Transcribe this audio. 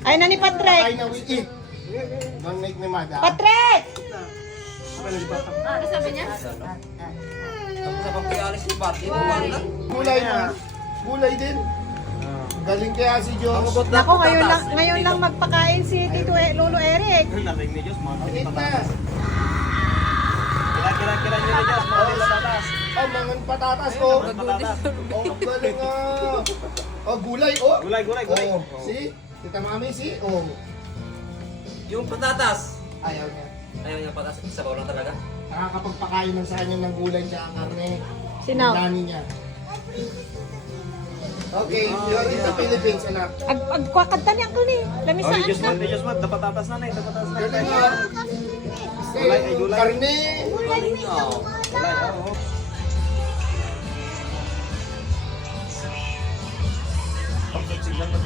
Ay na ni Patrick. Ay na wiki. Don't make me mad. Patrick! Ano sabi niya? Gulay na. Gulay din. Galing kaya si Jones. Nako, ngayon lang magpakain si Tito Lolo Eric. Init na. Kira nyo ni Diyos, mga patatas. Oh, mga patatas. Oh, galing ah. Oh, gulay. Oh. Gulay. Oh, see? Tita Mami, see? Oh. Yung patatas. Ayaw niya. Ayaw niya patatas. Isa lang talaga. Nakakapagpakain ng sa kanya ng gulay at karne. Sino? Nani niya. Okay, you're in the Philippines, anak. Agkwakanta niya ko ni. Lamisaan ka. Ni Diyos, patatas na. Galing ah. Gulay, ay gulay. Karne. Gulay, oo. Siglan ba